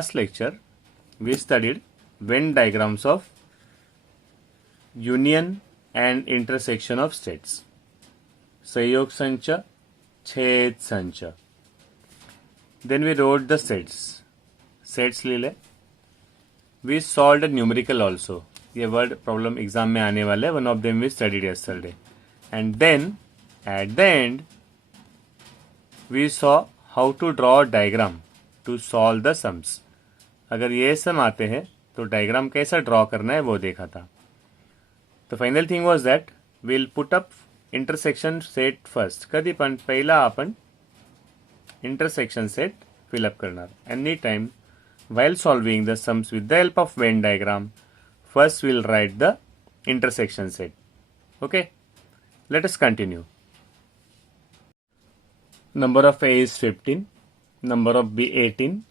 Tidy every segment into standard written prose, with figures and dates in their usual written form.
last lecture, we studied Venn diagrams of union and intersection of states. Sahayog sancha, Ched sancha. Then we wrote the sets. Sets ले ले. We solved a numerical also. ये word problem exam में आने वाले. One of them we studied yesterday. And then at the end we saw how to draw a diagram to solve the sums. अगर ये सम आते हैं तो डायग्राम कैसा ड्रॉ करना है वो देखा था. The final thing was that we'll put up intersection set first. कधी पण पहिला आपण intersection set fill up करणार. Anytime while solving the sums with the help of Venn diagram, first we'll write the intersection set. Okay, let us continue. Number of A is 15, number of B 18,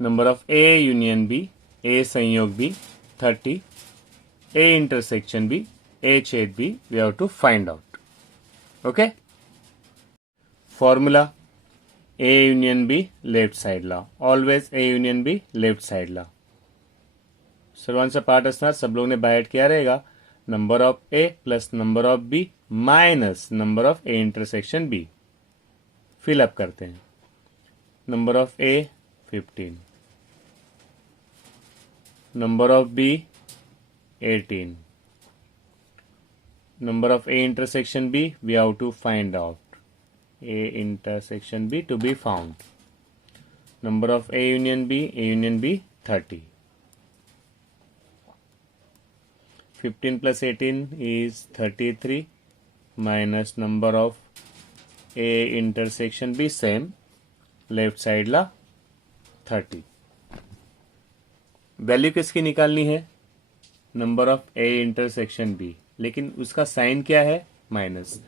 number of A union B, A संयोग B 30, A intersection B, A छेद B, we have to find out. Okay? Formula A union B left side law. Always A union B left side law. सर्वांचा part असणार. सब लोग ने buy किया रहेगा. Number of A plus number of B minus number of A intersection B. Fill up करते हैं. Number of A 15, number of B 18, number of A intersection B we have to find out. A intersection B to be found. Number of A union B 30. 15 plus 18 is 33 minus number of A intersection B same, left side ला 30. Value किसकी निकालनी है? Number of A intersection B, लेकिन उसका sign क्या है? Minus.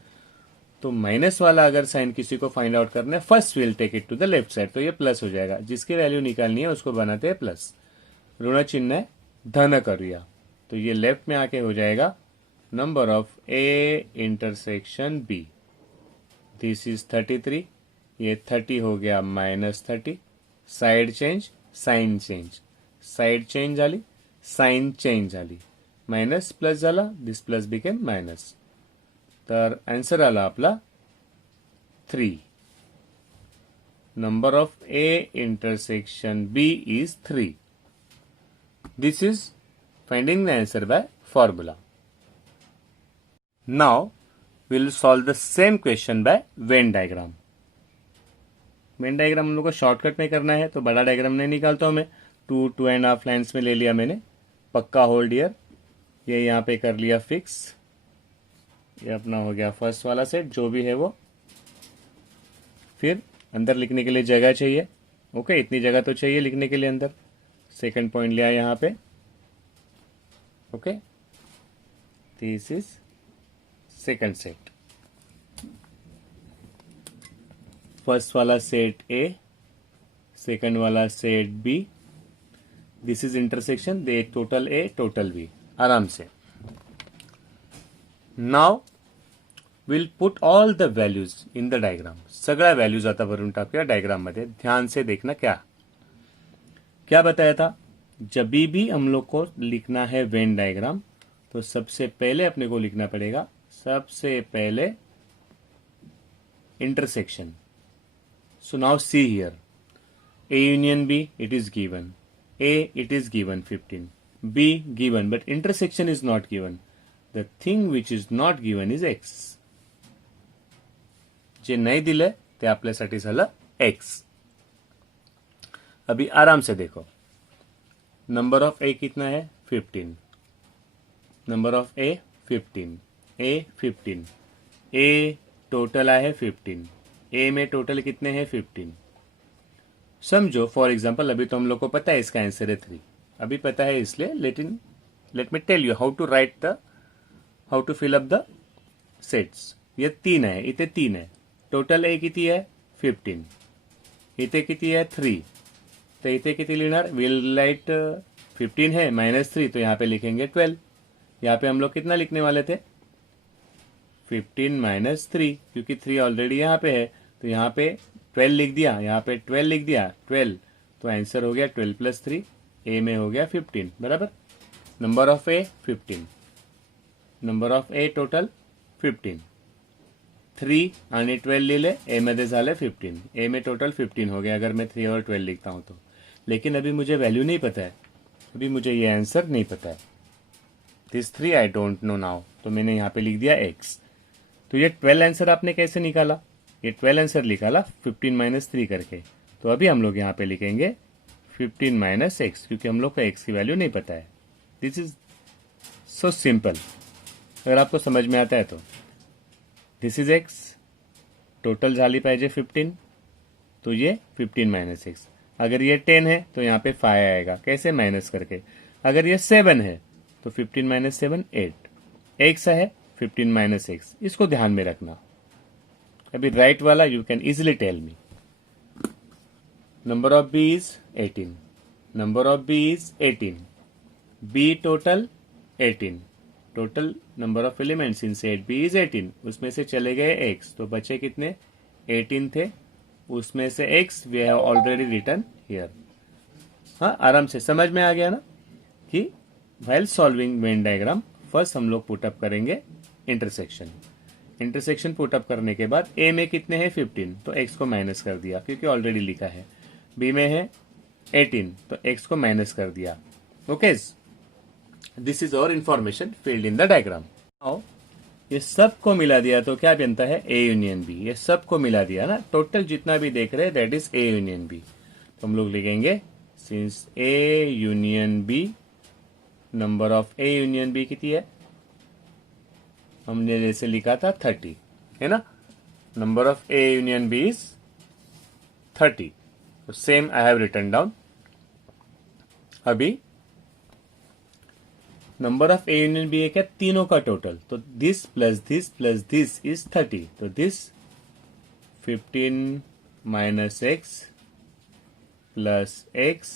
तो minus वाला अगर साइन किसी को फाइंड आउट करना है, first will take it to the left side, तो ये प्लस हो जाएगा. जिसकी वैल्यू निकालनी है उसको बनाते हैं प्लस. ऋण चिन्ह है, धन करूया, तो ये लेफ्ट में आके हो जाएगा number of A intersection B. This is 33, ये 30 हो गया minus 30. Side change, sign change, side change झाली, साइन चेंज झाली, मायनस प्लस झाला, दिस प्लस बिकेम मायनस. तर आन्सर आला आपला 3. Number of A intersection B is 3. This is finding the answer by formula. Now will solve the same question by Venn diagram. Venn diagram हम लोग को shortcut में करना है, तो बड़ा डायग्राम नहीं निकालता हूं मैं. 2.5 लाइन्स में ले लिया मैंने. पक्का होल्ड ईयर, ये यहाँ पे कर लिया फिक्स. ये अपना हो गया फर्स्ट वाला सेट, जो भी है वो. फिर अंदर लिखने के लिए जगह चाहिए. ओके, इतनी जगह तो चाहिए लिखने के लिए अंदर. सेकंड पॉइंट लिया यहाँ पे. Okay, this is second set. First वाला सेट ए, सेकंड वाला set B. This is intersection, the total A total B. आराम से. Now will put all the values in the diagram. सगळ्या व्हॅल्यूज आता भरून टाकूया डायग्राम मध्ये. ध्यान से देखना. क्या क्या बताया था? जब भी हम लोग को लिखना है वेन डायग्राम, तो सबसे पहले अपने को लिखना पड़ेगा, सबसे पहले intersection. So now see here, A union B it is given. A it is given 15, B given, but intersection is not given. The thing which is not given is x. जे नहीं दिले ते आपल्यासाठी झालं x. अभी आराम से देखो. Number of A कितना है? 15. Number of A 15. A 15. A total है 15. A में टोटल कितने हैं? 15. समझो फॉर एग्जाम्पल, अभी तो हम लोग को पता है इसका आंसर है 3. अभी पता है इसलिए let me tell you how to fill up the sets. ये 3 है, इथे 3 है. टोटल ए किती है? 15. इथे किती है? 3. तो इथे किती लिखणार? विल राइट 15 है माइनस 3, तो यहाँ पे लिखेंगे 12. यहाँ पे हम लोग कितना लिखने वाले थे? 15 माइनस 3, क्योंकि 3 ऑलरेडी यहाँ पे है, तो यहाँ पे 12 लिख दिया, यहाँ पे 12 लिख दिया. 12 तो आंसर हो गया 12 प्लस 3, ए में हो गया 15 बराबर. Number of A 15, number of A total 15. 3 आणि 12 लिहिले, ए मध्ये झाले 15, ए में टोटल 15 हो गया अगर मैं 3 और 12 लिखता हूं तो. लेकिन अभी मुझे वैल्यू नहीं पता है, अभी मुझे ये आंसर नहीं पता है. This 3 I don't know now, तो मैंने यहाँ पे लिख दिया x. तो ये 12 आंसर आपने कैसे निकाला? ये 12 आंसर निकाला 15 माइनस 3 करके. तो अभी हम लोग यहाँ पे लिखेंगे 15 माइनस एक्स, क्योंकि हम लोग का x की वैल्यू नहीं पता है. This is so simple. अगर आपको समझ में आता है तो दिस इज x, टोटल झाली पाहिजे 15, तो ये 15 माइनस एक्स. अगर ये 10 है तो यहाँ पे 5 आएगा, कैसे? माइनस करके. अगर ये 7 है तो 15 माइनस 7 8. एक्स है 15 माइनस एक्स, इसको ध्यान में रखना. अभी राइट वाला you can easily tell me. Number of B is 18, number of B is 18, B total 18, total number of elements in set B is 18. उसमें से चले गए एक्स, तो बचे कितने? 18 थे, उसमें से X we have already written here. हाँ, आराम से समझ में आ गया ना कि while solving Venn diagram first हम लोग पुटअप करेंगे इंटरसेक्शन. इंटरसेक्शन पुटअप करने के बाद ए में कितने हैं? 15, तो एक्स को माइनस कर दिया क्योंकि ऑलरेडी लिखा है. बी में है 18, तो एक्स को माइनस कर दिया. Okay, this is our information filled in the diagram. ये सब को मिला दिया तो क्या बनता है? A union B. ये सब को मिला दिया ना, टोटल जितना भी देख रहे हैं that is A union B. तो हम लोग लिखेंगे since A union B, number of A union B कितनी है? हमने जैसे लिखा था 30 है ना. नंबर of A union B is 30. तो same I have written down. अभी number of A union B है क्या? तीनों का टोटल. तो दिस प्लस दिस इज 30. तो this 15 minus X plus X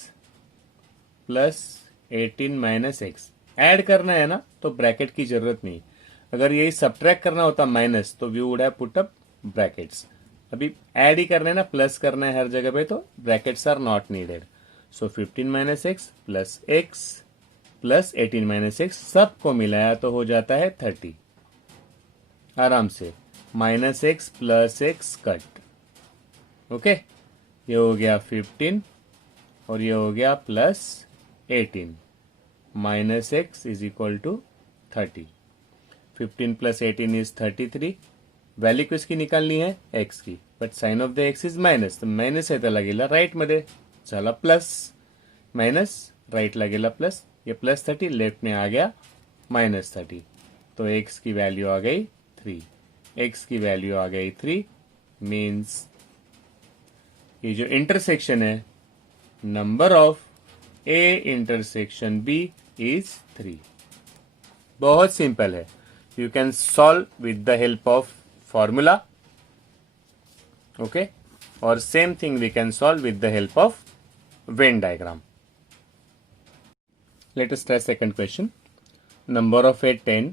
plus 18 minus X. Add करना है ना, तो ब्रैकेट की जरूरत नहीं. अगर यही सब्ट्रैक्ट करना होता माइनस, तो we would have put up brackets. अभी ऐड ही करना है ना, प्लस करना है हर जगह पे, तो brackets are not needed. So 15 minus X plus 18 minus X, सबको मिलाया तो हो जाता है 30. आराम से minus X plus X cut. Okay, ये हो गया 15 और ये हो गया plus 18. Minus X is equal to 30. 15 plus 18 is 33. Value किसकी निकालनी है? एक्स की. But sign of the X is minus, तर मायनस येता गेला राईट मध्ये, चला प्लस माइनस राइट गेला प्लस. ये प्लस 30 लेफ्ट में आ गया माइनस 30. तो एक्स की वैल्यू आ गई 3. एक्स की वैल्यू आ गई 3 मीन्स ये जो इंटरसेक्शन है, number of A intersection B is 3. बहुत सिंपल है. You can solve with the help of formula. Okay, और same thing we can solve with the help of Venn diagram. Let us try second question. Number of A 10,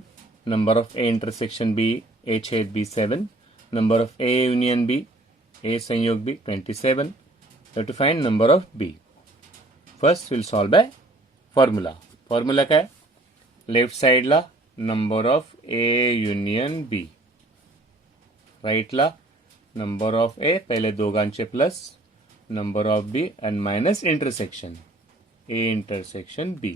number of A intersection B, A छेद B 7, number of A union B, A संयोग B 27. You have to find number of B. First we'll solve by formula. Formula क्या है? Left side La number of A union B, right La number of A, पहले दोघांचे plus number of B and minus intersection A intersection B.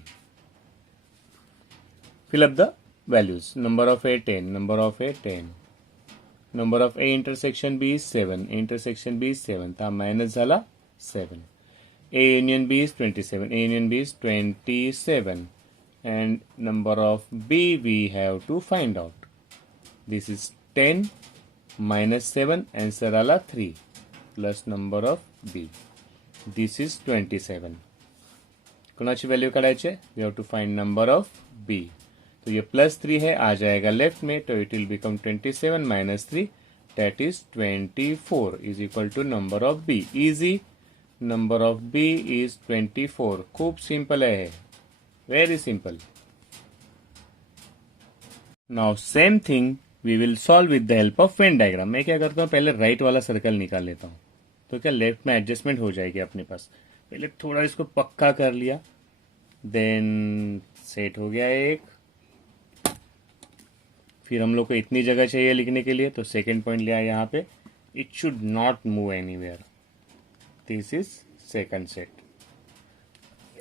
Fill up the values. Number of A 10, number of A 10, number of A intersection B is 7, intersection B is 7, था minus झाला 7. A union B is 27, A union B is 27, and number of B we have to find out. This is 10 minus 7, answer आला 3, plus number of B. This is 27. कोणाची value काढायचे? We have to find number of B. तो ये plus 3 है, आ जाएगा left में, तो it will become 27 minus 3, that is 24 is equal to number of B. Easy. Number of B is 24. खूब simple है, very simple. Now same thing we will solve with the help of Venn diagram. मैं क्या करता हूँ, पहले right वाला circle निकाल लेता हूँ, तो क्या लेफ्ट में एडजस्टमेंट हो जाएगी अपने पास. पहले थोड़ा इसको पक्का कर लिया, देन सेट हो गया एक। फिर हम लोग को इतनी जगह चाहिए लिखने के लिए, तो सेकेंड पॉइंट लिया यहाँ पे, it should not move anywhere, this is second set.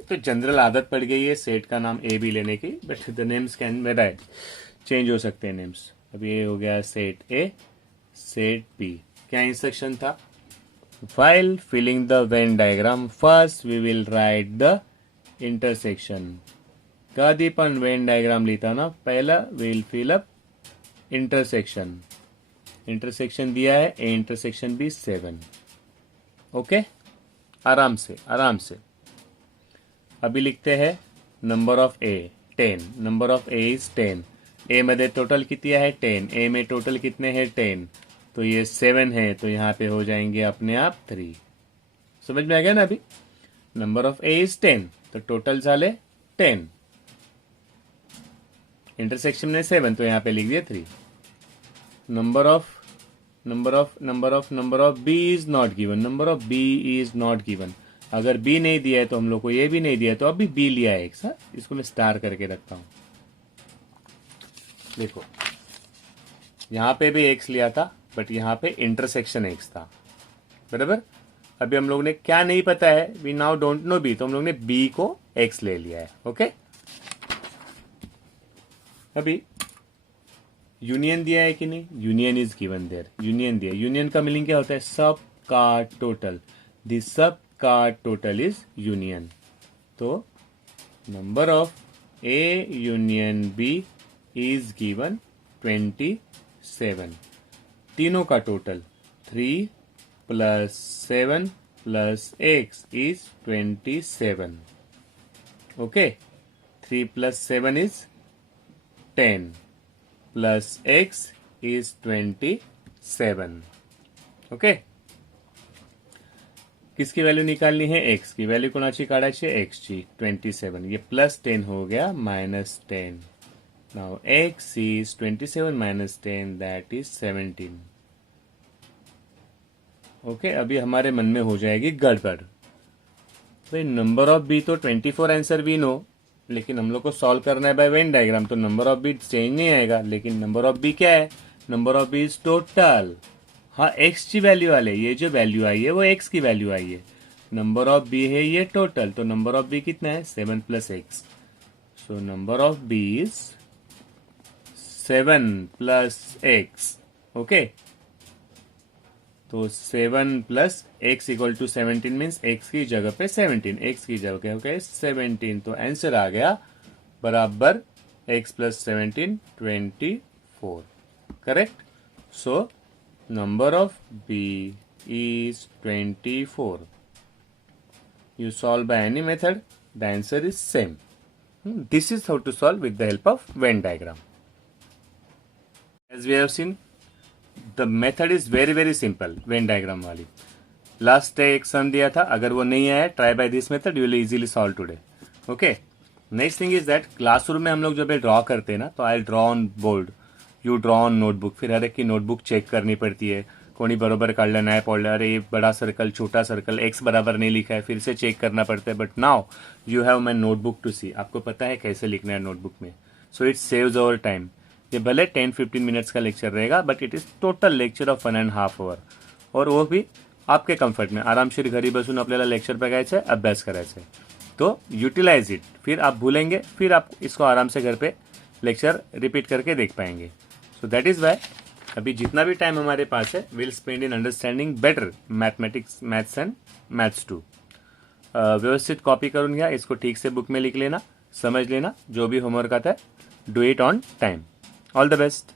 तो जनरल आदत पड़ गई है सेट का नाम ए बी लेने की, but the names can very change हो सकते हैं नेम्स। अब ये हो गया सेट ए, सेट बी। क्या इंस्ट्रक्शन था? While filling the Venn diagram, first we will write the intersection. कधी पण Venn diagram लिहिताना पहिला we'll fill up intersection. Intersection दिया है, A intersection B 7. ओके, आराम से आराम से। अभी लिखते हैं number of A 10, number of A is 10। ए मध्ये टोटल किती है 10, ए में टोटल कितने हैं 10, तो ये 7 है, तो यहाँ पे हो जाएंगे अपने आप 3। समझ में आ गया ना? अभी नंबर ऑफ ए इज 10, तो टोटल झाले 10, इंटरसेक्शन में 7, तो यहाँ पे लिख दिए 3। Number of B is not given, number of B is not given. अगर बी नहीं दिया है तो हम लोग को ये भी नहीं दिया है, तो अभी बी लिया है एक साथ, इसको मैं स्टार करके रखता हूं। देखो यहां पे भी एक्स लिया था, बट यहां पे इंटरसेक्शन एक्स था, बराबर। अभी हम लोग ने क्या नहीं पता है, we now don't know B, तो हम लोग ने बी को एक्स ले लिया है। ओके, अभी यूनियन दिया है कि नहीं, union is given there, union दिया। यूनियन का मीनिंग क्या होता है? सब का टोटल, दिस सब का टोटल इज यूनियन। तो number of A union B is given 27। तीनों का total 3 + 7 + x is 27। Okay, 3 + 7 is 10 + x is 27। Okay, किसकी वैल्यू निकालनी है? x की वैल्यू कोणाची काढायची? x ची 27। ये +10 हो गया -10। Now x is 27 - 10, that is 17। Okay, अभी हमारे मन में हो जाएगी गड़बड़। भाई नंबर ऑफ बी तो 24 आंसर भी नो, लेकिन हम लोग को सॉल्व करना है बाय वेन डायग्राम, तो नंबर ऑफ बी चेंज नहीं आएगा। लेकिन नंबर ऑफ बी क्या है? Number of B is total. हाँ, एक्स की वैल्यू वाले, ये जो वैल्यू आई है वो एक्स की वैल्यू आई है। नंबर ऑफ बी है ये टोटल, तो नंबर ऑफ बी कितना है? 7 + x। So number of B is 7 + x। Okay, तो 7 + x = 17 मीन्स x की जगह पे 17, x की जगह पे 17, तो आंसर आ गया बराबर x + 17 24। Correct. So number of b is 24. You solve by any method, the answer is same. This is how to solve with the help of Venn diagram. As we have seen, the method is very simple, Venn diagram वाली। Last day एक sum दिया था, अगर वो नहीं आया, try by this method, you will easily solve today. Okay, next thing is that classroom में हम लोग जब ड्रॉ करते हैं ना, तो I draw on board, you draw on notebook. फिर हर एक की नोटबुक चेक करनी पड़ती है, कोणी बरोबर काढलं नाही पडलं, अरे ये बड़ा सर्कल छोटा सर्कल एक्स बराबर नहीं लिखा है, फिर से चेक करना पड़ता है। But now you have my notebook to see, आपको पता है कैसे लिखना है नोटबुक में। So it saves our time. ये भले 10-15 मिनट्स का लेक्चर रहेगा, but it is total lecture of 1.5 hour, और वो भी आपके कम्फर्ट में। आरामशीर घरी बसून आपल्याला लेक्चर बघायचं आहे, अभ्यास करायचा है, तो यूटिलाइज इट। फिर आप भूलेंगे, फिर आप इसको आराम से घर पे लेक्चर रिपीट करके देख पाएंगे। सो दैट इज वाई अभी जितना भी टाइम हमारे पास है, will spend in understanding better mathematics, maths and maths too. व्यवस्थित कॉपी करून घ्या, इसको ठीक से बुक में लिख लेना, समझ लेना, जो भी होमवर्क आता है do it on time. All the best.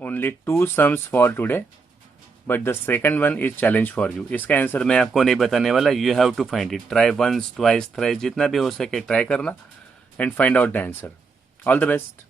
Only 2 sums for today, but the second one is challenge for you. इसका आंसर मैं आपको नहीं बताने वाला, you have to find it. Try once, twice, thrice, जितना भी हो सके ट्राई करना and find out the answer. All the best.